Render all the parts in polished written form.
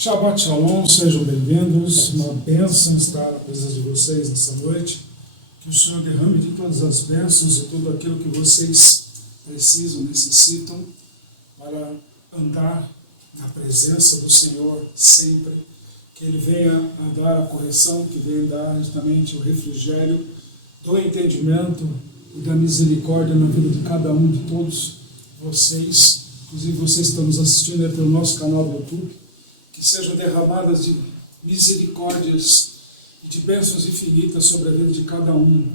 Shabbat Shalom, sejam bem-vindos, uma bênção estar na presença de vocês nessa noite, que o Senhor derrame de todas as bênçãos e tudo aquilo que vocês precisam, necessitam para andar na presença do Senhor sempre, que Ele venha a dar a correção, que venha dar justamente o refrigério do entendimento e da misericórdia na vida de cada um de todos vocês, inclusive vocês que estão nos assistindo aí pelo nosso canal do YouTube, que sejam derramadas de misericórdias e de bênçãos infinitas sobre a vida de cada um,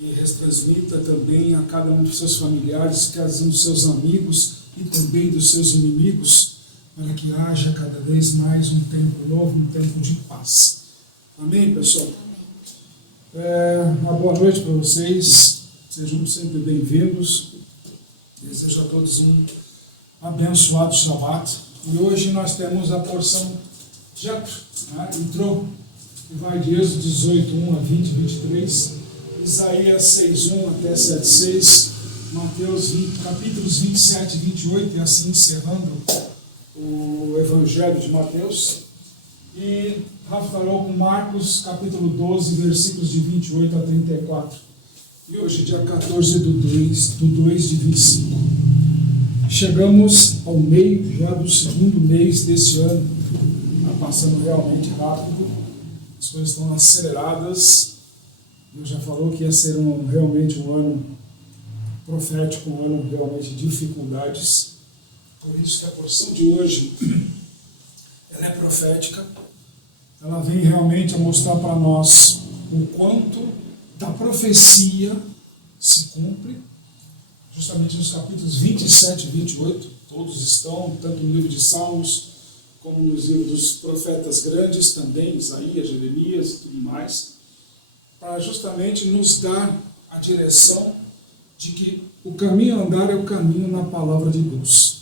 e retransmita também a cada um dos seus familiares, cada um dos seus amigos e também dos seus inimigos, para que haja cada vez mais um tempo novo, um tempo de paz. Amém, pessoal? Uma boa noite para vocês, sejam sempre bem-vindos, desejo a todos um abençoado Shabbat. E hoje nós temos a porção Jetro, né? Entrou, que vai de Êxodo 18, 1 a 20, 23, Isaías 6, 1 até 7, 6, Mateus 20, capítulos 27 e 28, e assim encerrando o Evangelho de Mateus. E Rafa falou com Marcos, capítulo 12, versículos de 28 a 34. E hoje, dia 14 do 2 de 25. Chegamos ao meio já do segundo mês deste ano, está passando realmente rápido, as coisas estão aceleradas. Deus já falou que ia ser realmente um ano profético, um ano realmente de dificuldades. Por isso que a porção de hoje ela é profética, ela vem realmente a mostrar para nós o quanto da profecia se cumpre. Justamente nos capítulos 27 e 28, todos estão, tanto no livro de Salmos, como nos livros dos profetas grandes, também Isaías, Jeremias e tudo mais, para justamente nos dar a direção de que o caminho a andar é o caminho na palavra de Deus.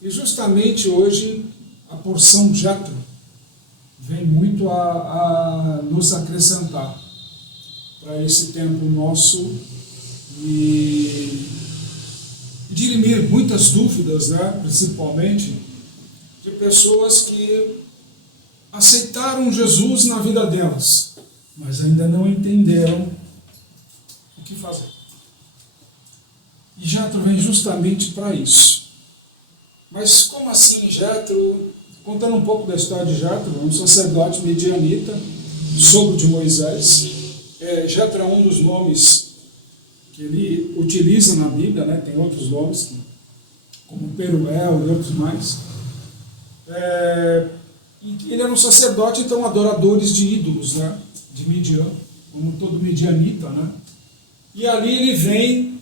E justamente hoje, a porção Jetro vem muito a nos acrescentar para esse tempo nosso e dirimir muitas dúvidas, né, principalmente de pessoas que aceitaram Jesus na vida delas, mas ainda não entenderam o que fazer. E Jetro vem justamente para isso. Mas como assim Jetro? Contando um pouco da história de Jetro, um sacerdote midianita, sogro de Moisés. Jetro é um dos nomes que ele utiliza na Bíblia, né? Tem outros nomes, como Peruel e outros mais. Ele era um sacerdote, então, adoradores de ídolos, né? De Midian, como todo midianita, né? E ali ele vem,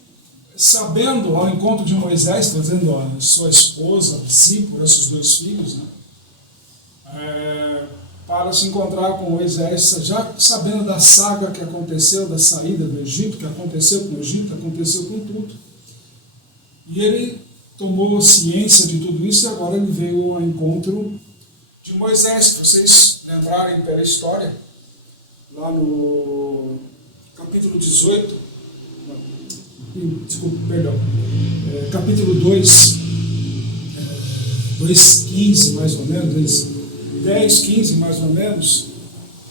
sabendo, ao encontro de Moisés, trazendo a sua esposa, discípula, esses dois filhos, né? Para se encontrar com Moisés, já sabendo da saga que aconteceu, da saída do Egito, que aconteceu com o Egito, aconteceu com tudo. E ele tomou ciência de tudo isso e agora ele veio ao encontro de Moisés. Se vocês lembrarem pela história, lá no capítulo 18, capítulo 2, 2:15 mais ou menos, 10, 15 mais ou menos,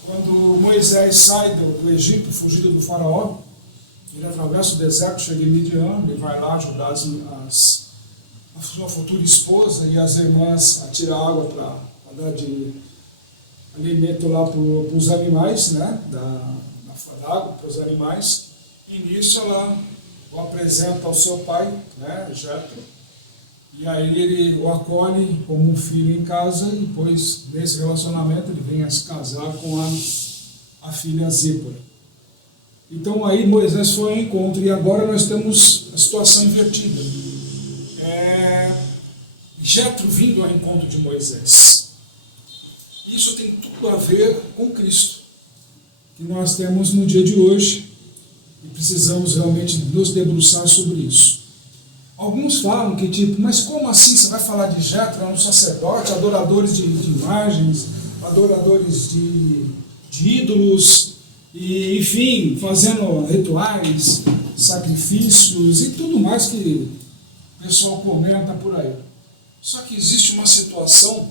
quando Moisés sai do Egito, fugido do faraó, ele atravessa o deserto, chega em Midian, ele vai lá ajudar a sua futura esposa e as irmãs a tirar água para dar de alimento lá para os animais, né, da água para os animais, e nisso ela o apresenta ao seu pai, né, Jetro. E aí ele o acolhe como um filho em casa e depois desse relacionamento ele vem a se casar com a filha Zípora. Então aí Moisés foi ao encontro e agora nós temos a situação invertida. Jetro vindo ao encontro de Moisés. Isso tem tudo a ver com Cristo, que nós temos no dia de hoje e precisamos realmente nos debruçar sobre isso. Alguns falam que, mas como assim você vai falar de Jetro, é um sacerdote, adoradores de imagens, adoradores de ídolos, e, enfim, fazendo rituais, sacrifícios e tudo mais que o pessoal comenta por aí. Só que existe uma situação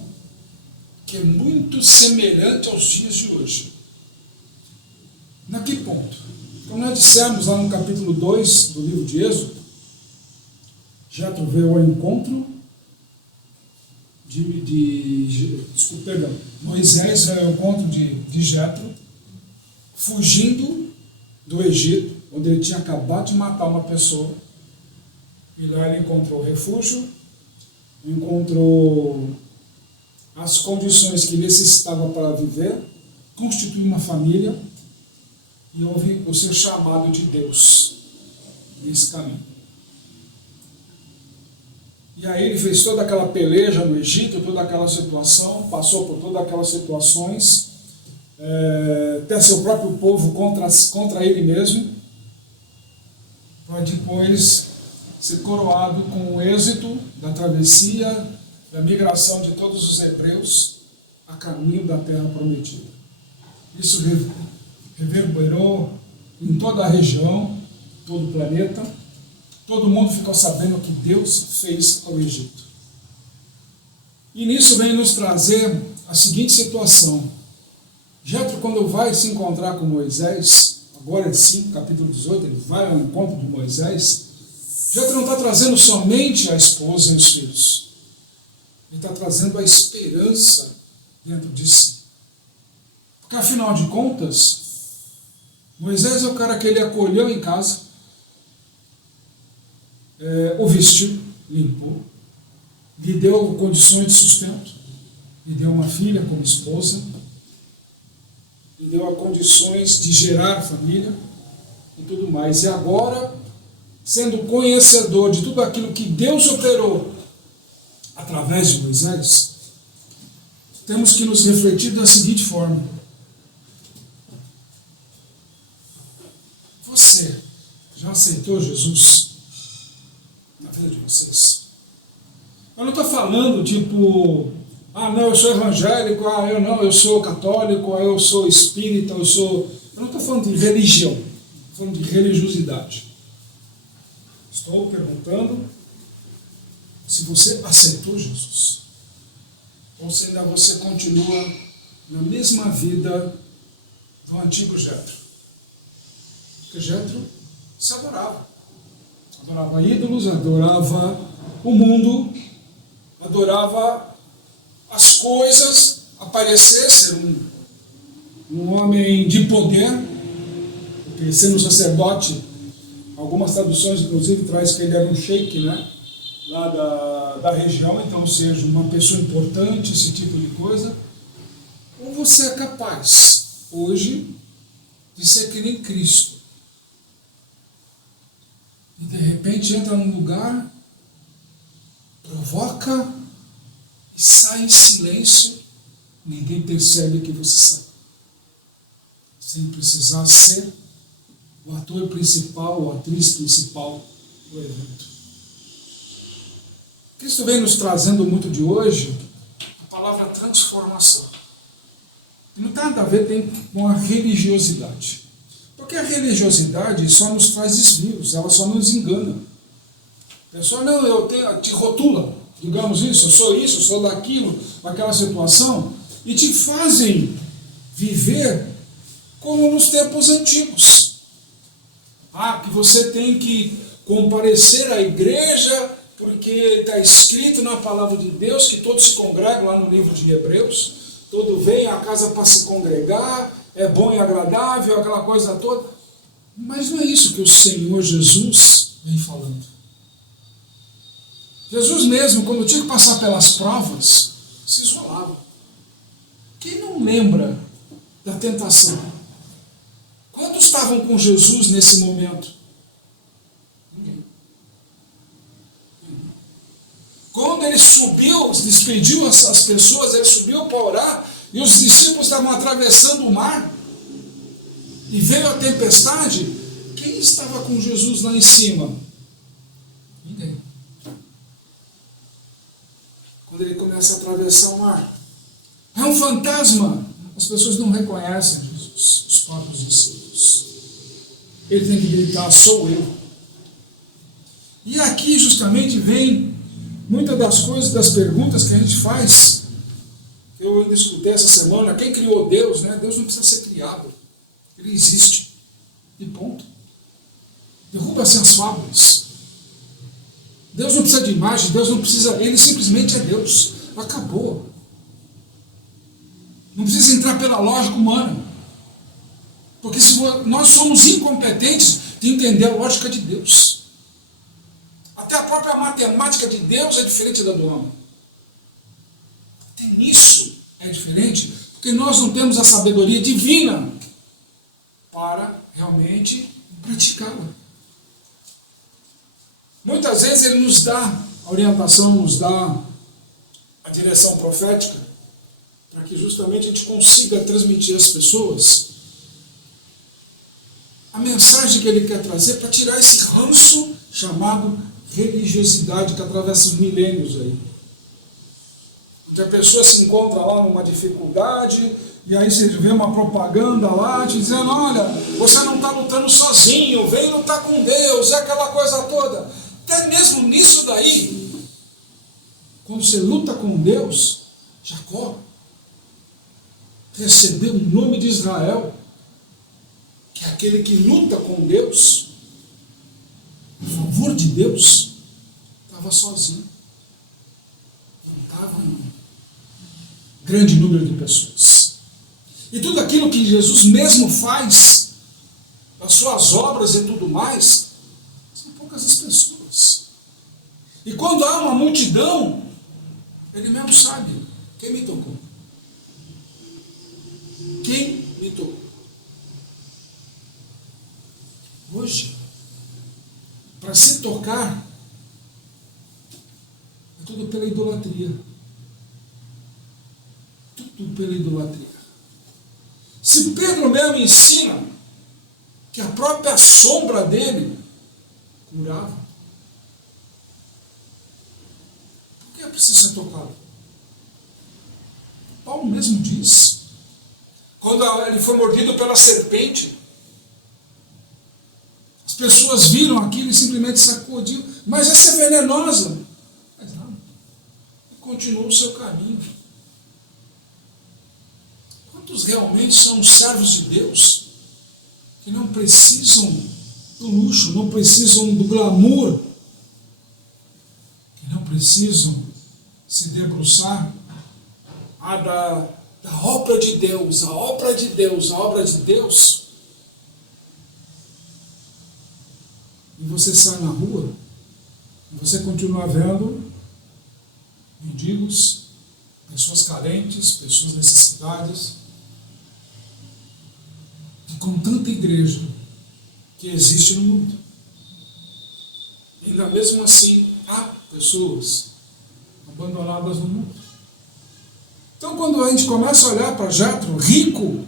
que é muito semelhante aos dias de hoje. Na que ponto? Como nós dissemos lá no capítulo 2 do livro de Êxodo, Jetro veio ao encontro Moisés veio ao encontro de Jetro, fugindo do Egito, onde ele tinha acabado de matar uma pessoa. E lá ele encontrou refúgio, encontrou as condições que necessitava para viver, constituir uma família, e houve o ser chamado de Deus nesse caminho. E aí ele fez toda aquela peleja no Egito, toda aquela situação, passou por todas aquelas situações, até seu próprio povo contra ele mesmo, para depois ser coroado com o êxito da travessia, da migração de todos os hebreus a caminho da terra prometida. Isso reverberou em toda a região, todo o planeta. Todo mundo ficou sabendo o que Deus fez ao Egito. E nisso vem nos trazer a seguinte situação. Jetro, quando vai se encontrar com Moisés, agora sim, capítulo 18, ele vai ao encontro de Moisés. Jetro não está trazendo somente a esposa e os filhos. Ele está trazendo a esperança dentro de si. Porque, afinal de contas, Moisés é o cara que ele acolheu em casa, o vestiu, limpou, lhe deu condições de sustento, lhe deu uma filha como esposa, lhe deu condições de gerar família e tudo mais. E agora, sendo conhecedor de tudo aquilo que Deus operou através de Moisés, temos que nos refletir da seguinte forma: você já aceitou Jesus na vida de vocês? Eu não estou falando tipo, não, eu sou evangélico, eu sou católico, eu sou espírita, eu não estou falando de religião, estou falando de religiosidade. Estou perguntando se você aceitou Jesus, ou se ainda você continua na mesma vida do antigo Jetro. Porque Jetro se adorava ídolos, adorava o mundo, adorava as coisas, aparecer, ser um homem de poder, porque sendo sacerdote, algumas traduções inclusive traz que ele era um sheik, né, lá da região, então, ou seja, uma pessoa importante, esse tipo de coisa. Ou você é capaz, hoje, de ser que nem Cristo, e de repente entra num lugar, provoca e sai em silêncio, ninguém percebe que você sai, sem precisar ser o ator principal ou a atriz principal do evento. Cristo vem nos trazendo muito de hoje a palavra transformação. Não tem nada a ver com a religiosidade. Porque a religiosidade só nos traz desvios, ela só nos engana. A pessoa, te rotula, digamos isso, eu sou daquilo, daquela situação, e te fazem viver como nos tempos antigos. Que você tem que comparecer à igreja, porque está escrito na palavra de Deus que todos se congregam lá no livro de Hebreus, todo vem à casa para se congregar, é bom e agradável, aquela coisa toda. Mas não é isso que o Senhor Jesus vem falando. Jesus mesmo, quando tinha que passar pelas provas, se isolava. Quem não lembra da tentação? Quantos estavam com Jesus nesse momento? Ninguém. Quando ele subiu, despediu as pessoas, ele subiu para orar, e os discípulos estavam atravessando o mar, e veio a tempestade, quem estava com Jesus lá em cima? Ninguém. Quando ele começa a atravessar o mar, é um fantasma, as pessoas não reconhecem Jesus, os próprios discípulos. Ele tem que gritar, sou eu. E aqui justamente vem muitas das coisas, das perguntas que a gente faz. Eu ainda escutei essa semana, quem criou Deus, né? Deus não precisa ser criado. Ele existe. E ponto. Derruba-se as fábulas. Deus não precisa de imagem, Deus não precisa, ele simplesmente é Deus. Acabou. Não precisa entrar pela lógica humana. Porque se nós somos incompetentes de entender a lógica de Deus. Até a própria matemática de Deus é diferente da do homem. Até nisso é diferente, porque nós não temos a sabedoria divina para realmente praticá-la. Muitas vezes ele nos dá a orientação, nos dá a direção profética, para que justamente a gente consiga transmitir às pessoas a mensagem que ele quer trazer, para tirar esse ranço chamado religiosidade que atravessa os milênios aí. Porque a pessoa se encontra lá numa dificuldade, e aí você vê uma propaganda lá te dizendo, olha, você não está lutando sozinho, vem lutar com Deus, é aquela coisa toda. Até mesmo nisso daí, quando você luta com Deus, Jacó recebeu o nome de Israel, que é aquele que luta com Deus, a favor de Deus, estava sozinho. Não estava em grande número de pessoas. E tudo aquilo que Jesus mesmo faz, as suas obras e tudo mais, são poucas as pessoas. E quando há uma multidão, ele mesmo sabe quem me tocou. Quem me tocou? Hoje, para se tocar, é tudo pela idolatria. Tudo pela idolatria. Se Pedro mesmo ensina que a própria sombra dele curava, por que é preciso ser tocado? Paulo mesmo diz, quando ele foi mordido pela serpente, as pessoas viram aquilo e simplesmente sacudiram, mas essa é venenosa. Mas não, continua o seu caminho. Quantos realmente são servos de Deus que não precisam do luxo, não precisam do glamour, que não precisam se debruçar da obra de Deus, a obra de Deus, a obra de Deus. E você sai na rua e você continua vendo mendigos, pessoas carentes, pessoas necessitadas. E com tanta igreja que existe no mundo, ainda mesmo assim há pessoas abandonadas no mundo. Então, quando a gente começa a olhar para Jetro, rico,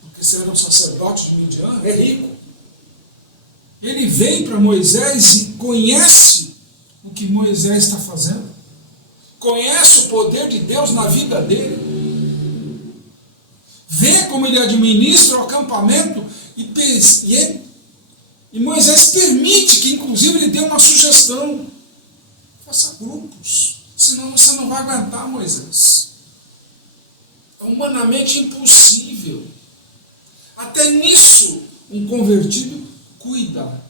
porque se era um sacerdote de Midian, é rico, ele vem para Moisés e conhece o que Moisés está fazendo, conhece o poder de Deus na vida dele, vê como ele administra o acampamento e Moisés permite que, inclusive, ele dê uma sugestão: faça grupos, senão você não vai aguentar, Moisés. É humanamente impossível. Até nisso, um convertido cuida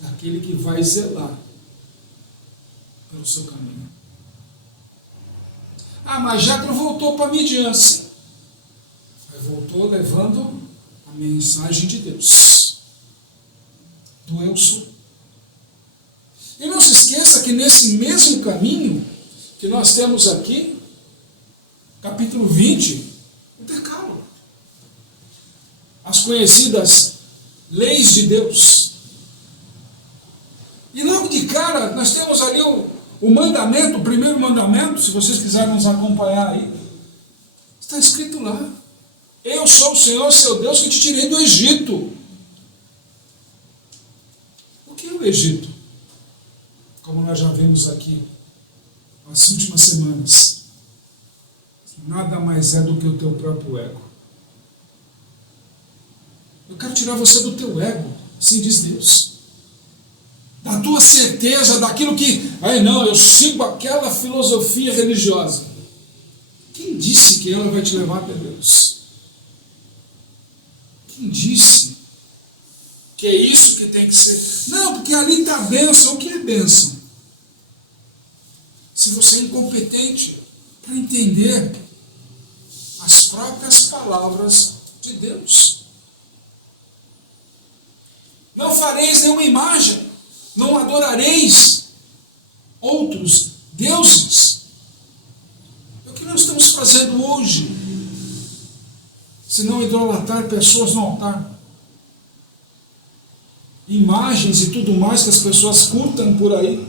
daquele que vai zelar pelo seu caminho. Ah, mas Jetro voltou para Midian, sim. Mas voltou levando a mensagem de Deus, do eu sou. E não se esqueça que nesse mesmo caminho que nós temos aqui, capítulo 20, o Decálogo, as conhecidas leis de Deus. E logo de cara, nós temos ali o mandamento, o primeiro mandamento, se vocês quiserem nos acompanhar aí, está escrito lá: eu sou o Senhor, seu Deus, que te tirei do Egito. O que é o Egito? Como nós já vimos aqui nas últimas semanas, nada mais é do que o teu próprio ego. Eu quero tirar você do teu ego, assim diz Deus. Da tua certeza, daquilo que, não, eu sigo aquela filosofia religiosa. Quem disse que ela vai te levar até Deus? Quem disse que é isso que tem que ser? Não, porque ali está a bênção. O que é bênção? Se você é incompetente para entender as próprias palavras de Deus. Não fareis nenhuma imagem, não adorareis outros deuses. É o que nós estamos fazendo hoje, se não idolatrar pessoas no altar. Imagens e tudo mais que as pessoas curtam por aí,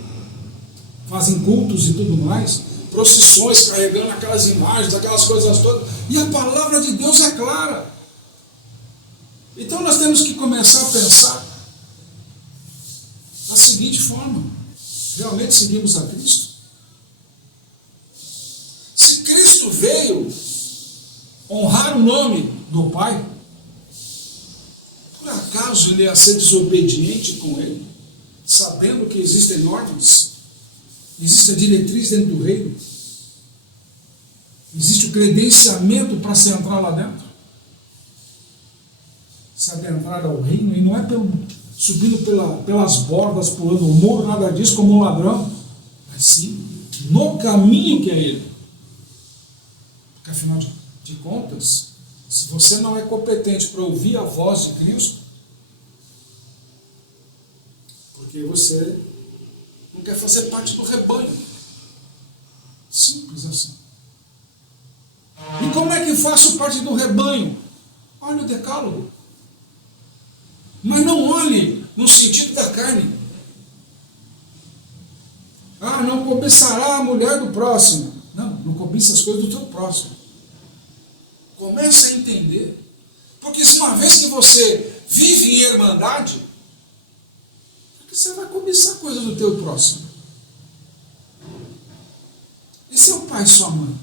fazem cultos e tudo mais, procissões carregando aquelas imagens, aquelas coisas todas, e a palavra de Deus é clara. Então nós temos que começar a pensar da seguinte forma: realmente seguimos a Cristo? Se Cristo veio honrar o nome do Pai, por acaso ele ia ser desobediente com ele, sabendo que existem normas, existe a diretriz dentro do reino, existe o credenciamento para se entrar lá dentro, se adentrar ao reino, e não é subindo pelas bordas, pulando o muro, nada disso, como um ladrão, mas sim no caminho que é ele. Porque afinal de contas, se você não é competente para ouvir a voz de Cristo, porque você não quer fazer parte do rebanho. Simples assim. E como é que faço parte do rebanho? Olha o decálogo. Mas não olhe no sentido da carne. Ah, não cobiçará a mulher do próximo. Não cobiça as coisas do teu próximo. Comece a entender. Porque se uma vez que você vive em irmandade, porque você vai cobiçar coisas do teu próximo. E seu pai e sua mãe?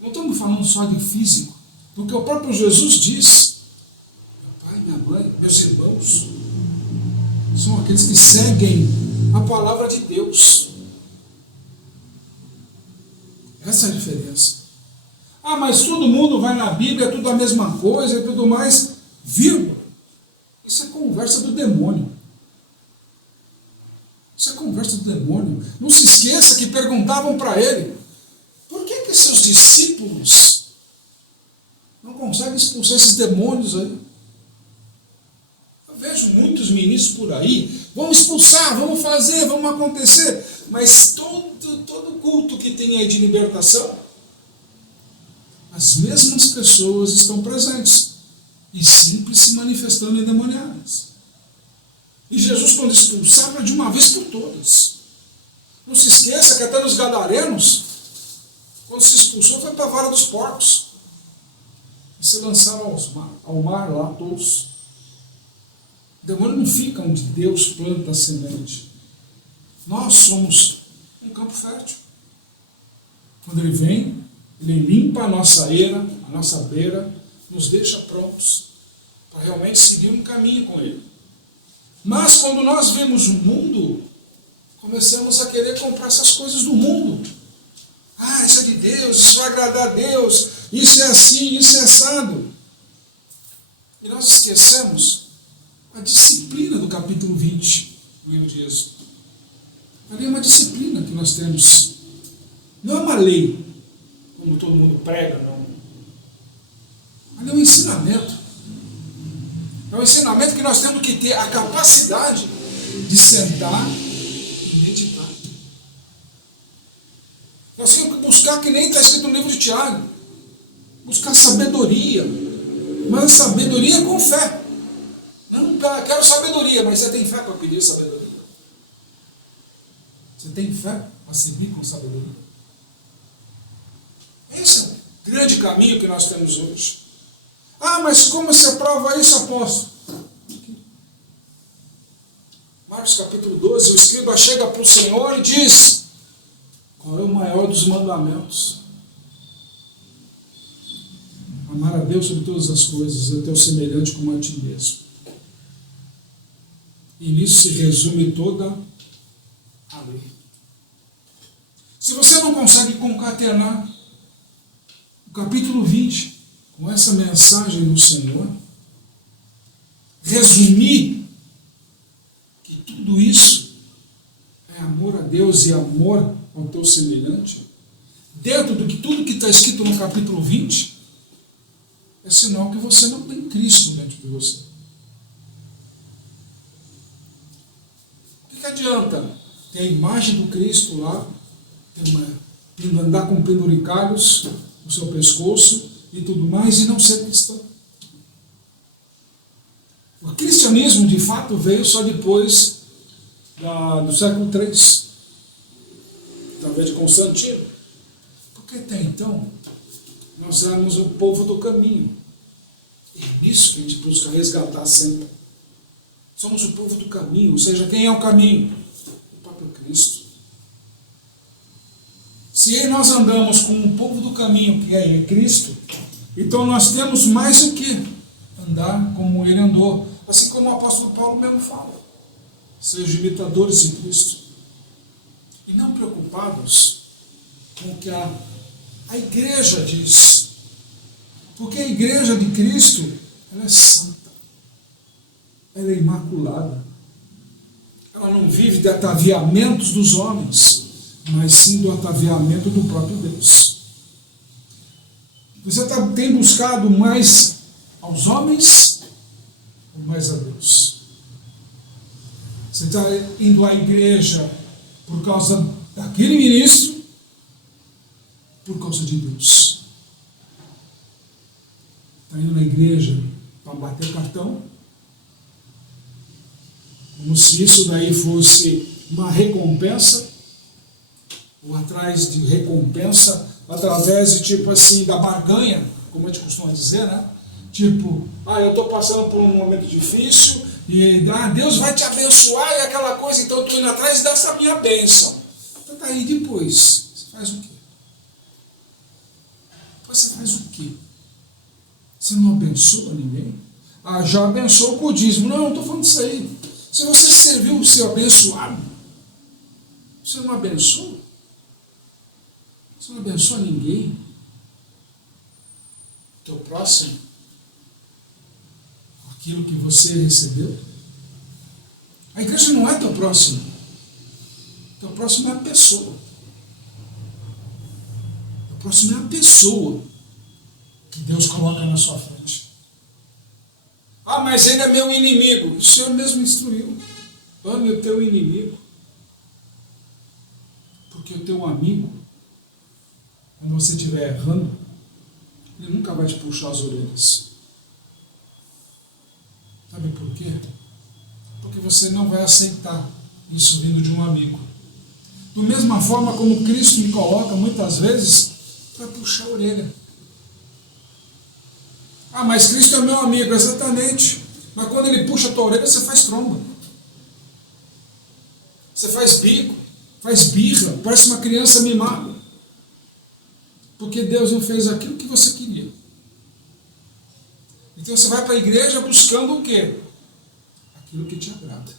Não estamos falando só de físico, porque o próprio Jesus diz: meu pai, minha mãe, meus irmãos são aqueles que seguem a palavra de Deus. Essa é a diferença. Ah, mas todo mundo vai na Bíblia, é tudo a mesma coisa e tudo mais, vírgula. Isso é conversa do demônio. Isso é conversa do demônio. Não se esqueça que perguntavam para ele: por que seus discípulos não conseguem expulsar esses demônios aí? Eu vejo muitos ministros por aí: vamos expulsar, vamos fazer, vamos acontecer. Mas todo culto que tem aí de libertação, as mesmas pessoas estão presentes e sempre se manifestando endemoniadas. E Jesus, quando expulsava, de uma vez por todas. Não se esqueça que até nos gadarenos, quando se expulsou, foi para a vara dos porcos. E se lançaram ao mar lá todos. O demônio não fica onde Deus planta a semente. Nós somos um campo fértil. Quando ele vem, ele limpa a nossa eira, a nossa beira, nos deixa prontos para realmente seguir um caminho com ele. Mas quando nós vemos o mundo, começamos a querer comprar essas coisas do mundo. Ah, isso é de Deus, isso vai agradar a Deus, isso é assim, isso é assado. E nós esquecemos a disciplina do capítulo 20 do livro de Êxodo. Ali é uma disciplina que nós temos. Não é uma lei, como todo mundo prega, não. Ali é um ensinamento. É um ensinamento que nós temos que ter a capacidade de sentar e meditar. Nós temos que buscar, que nem está escrito no livro de Tiago, buscar sabedoria, mas sabedoria com fé. Eu não quero sabedoria, mas você tem fé para pedir sabedoria? Você tem fé para seguir com sabedoria? Esse é o grande caminho que nós temos hoje. Ah, mas como você prova isso, apóstolo? Marcos capítulo 12, o escriba chega para o Senhor e diz: qual é o maior dos mandamentos? Amar a Deus sobre todas as coisas, e o teu semelhante como a ti mesmo. E nisso se resume toda a lei. Se você não consegue concatenar o capítulo 20 com essa mensagem do Senhor, resumir que tudo isso é amor a Deus e amor ao teu semelhante, dentro do que tudo que está escrito no capítulo 20, é sinal que você não tem Cristo dentro de você. O que adianta ter a imagem do Cristo lá, andar com penduricalhos no seu pescoço e tudo mais, e não ser cristão? O cristianismo, de fato, veio só depois do século III, através de Constantino. Porque até então, nós éramos o povo do caminho. E é nisso que a gente busca resgatar sempre. Somos o povo do caminho, ou seja, quem é o caminho? O próprio Cristo. Se nós andamos com o povo do caminho, que é Cristo, então nós temos mais o que? Andar como ele andou. Assim como o apóstolo Paulo mesmo fala. Sejam imitadores de Cristo. E não preocupados com o que a igreja diz. Porque a igreja de Cristo, ela é santa. Ela é imaculada. Ela não vive de ataviamentos dos homens, mas sim do ataviamento do próprio Deus. Você tem buscado mais aos homens ou mais a Deus? Você está indo à igreja por causa daquele ministro, por causa de Deus? Está indo na igreja para bater cartão? Como se isso daí fosse uma recompensa, ou atrás de recompensa, através de tipo assim, da barganha, como a gente costuma dizer, né? Tipo, eu estou passando por um momento difícil e Deus vai te abençoar e aquela coisa, então eu estou indo atrás dessa minha bênção. Então tá aí depois, você faz o quê? Depois você faz o quê? Você não abençoa ninguém? Já abençoou com o dízimo. Não estou falando disso aí. Se você serviu o seu abençoado, você não abençoa? Você não abençoa ninguém? Teu próximo? Aquilo que você recebeu? A igreja não é teu próximo. Teu próximo é a pessoa. Teu próximo é a pessoa que Deus coloca na sua frente. Mas ele é meu inimigo. O Senhor mesmo instruiu. Ame o teu inimigo. Porque o teu amigo, quando você estiver errando, ele nunca vai te puxar as orelhas. Sabe por quê? Porque você não vai aceitar isso vindo de um amigo. Da mesma forma como Cristo me coloca muitas vezes para puxar a orelha. Mas Cristo é meu amigo, exatamente. Mas quando ele puxa a tua orelha, você faz tromba. Você faz bico, faz birra, parece uma criança mimada. Porque Deus não fez aquilo que você queria. Então você vai para a igreja buscando o quê? Aquilo que te agrada.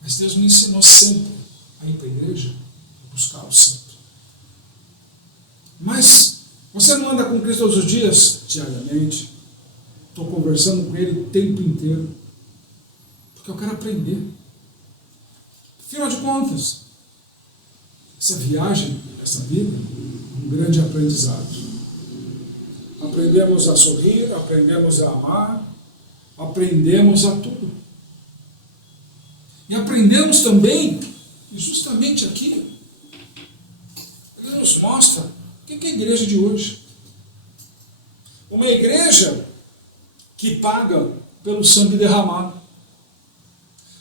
Mas Deus me ensinou sempre a ir para a igreja e buscar o centro. Mas você não anda com Cristo todos os dias? Diariamente. Estou conversando com Ele o tempo inteiro. Porque eu quero aprender. Afinal de contas, essa viagem, essa vida, é um grande aprendizado. Aprendemos a sorrir, aprendemos a amar, aprendemos a tudo. E aprendemos também, e justamente aqui, Ele nos mostra o que é a igreja de hoje. Uma igreja que paga pelo sangue derramado.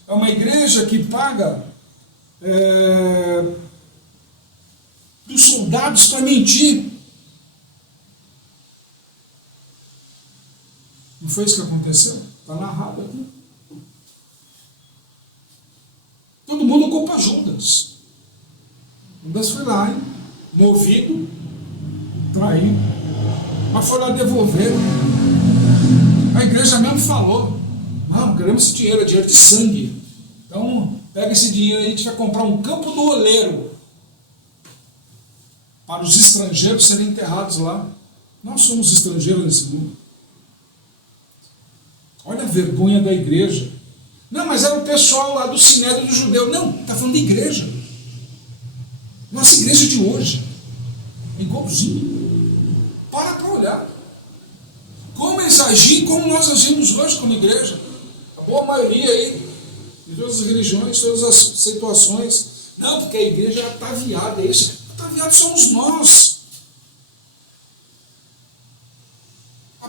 É uma igreja que paga dos soldados para mentir. Não foi isso que aconteceu? Está narrado aqui. Todo mundo culpa Judas. Judas foi lá, movido, traído, mas foi lá devolver. A igreja mesmo falou: não, queremos esse dinheiro, é dinheiro de sangue. Então, pega esse dinheiro aí, a gente vai comprar um campo do oleiro. para os estrangeiros serem enterrados lá. Nós somos estrangeiros nesse mundo. Olha a vergonha da igreja. Não, mas era o pessoal lá do Sinédrio do Judeu. Não, está falando de igreja. Nossa igreja de hoje. É igualzinho. Para olhar. Como eles agem, como nós agimos hoje como igreja. A boa maioria aí, de todas as religiões, todas as situações. Não, porque a igreja já está viada. Esse ataviado somos nós. A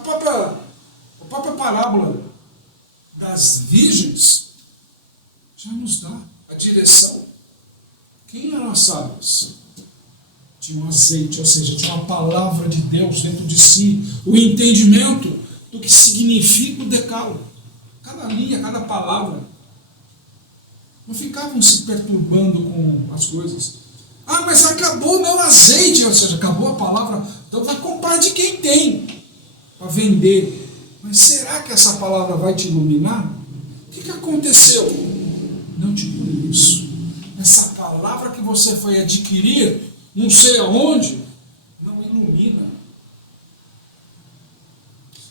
própria parábola das virgens já nos dá a direção. Quem eram as sábias? Tinha um azeite, ou seja, tinha uma palavra de Deus dentro de si, o entendimento do que significa o decálogo. Cada linha, cada palavra. Não ficavam se perturbando com as coisas. Ah, mas acabou o meu azeite, ou seja, acabou a palavra, então vai comprar de quem tem, para vender. Mas será que essa palavra vai te iluminar? O que aconteceu? Não te por isso. Essa palavra que você foi adquirir, não sei aonde, não ilumina.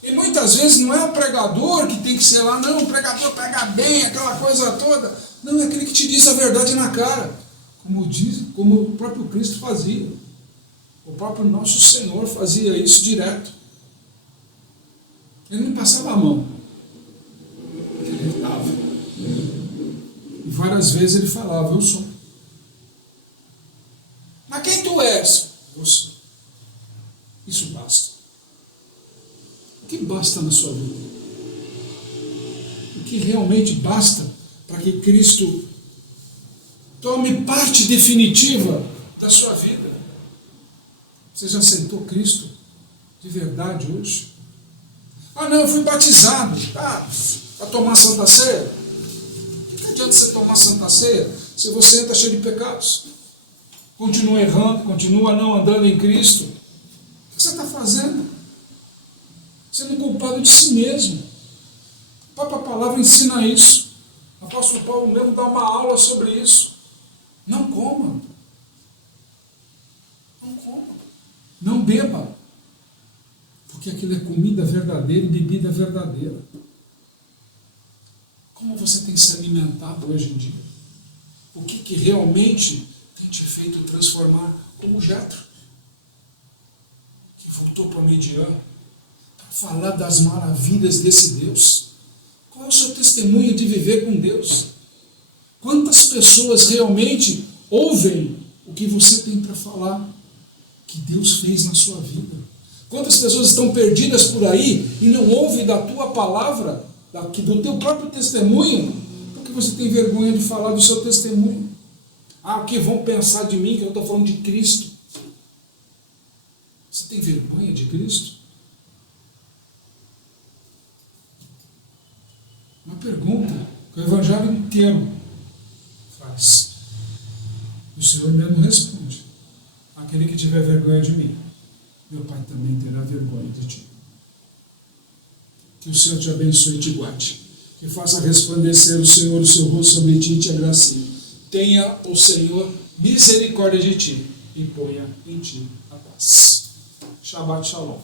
E muitas vezes não é o pregador que tem que ser lá, não, o pregador pega bem, aquela coisa toda. Não, é aquele que te diz a verdade na cara. Como o próprio Cristo fazia. O próprio nosso Senhor fazia isso direto. Ele não passava a mão. Ele estava. E várias vezes ele falava, eu sou. Mas quem tu és? Eu sou. Isso basta. O que basta na sua vida? O que realmente basta para que Cristo tome parte definitiva da sua vida? Você já aceitou Cristo de verdade hoje? Ah, não, eu fui batizado. Ah, para tomar Santa Ceia? O que adianta você tomar Santa Ceia se você está cheio de pecados? Continua errando, continua não andando em Cristo. O que você está fazendo? Sendo culpado de si mesmo. A própria palavra ensina isso. O apóstolo Paulo mesmo dá uma aula sobre isso. Não coma. Não coma. Não beba. Porque aquilo é comida verdadeira e bebida verdadeira. Como você tem se alimentado hoje em dia? O que realmente tem te feito transformar como Jetro, que voltou para Midian, para falar das maravilhas desse Deus? Qual é o seu testemunho de viver com Deus? Quantas pessoas realmente ouvem o que você tem para falar que Deus fez na sua vida? Quantas pessoas estão perdidas por aí e não ouvem da tua palavra, do teu próprio testemunho, porque você tem vergonha de falar do seu testemunho? Ah, o que vão pensar de mim, que eu estou falando de Cristo? Você tem vergonha de Cristo? Uma pergunta que o Evangelho inteiro faz. O Senhor mesmo responde. Aquele que tiver vergonha de mim, meu Pai também terá vergonha de ti. Que o Senhor te abençoe e te guarde. Que faça resplandecer o Senhor o seu rosto sobre ti e te agracie. Tenha o Senhor misericórdia de ti e ponha em ti a paz. Shabbat Shalom.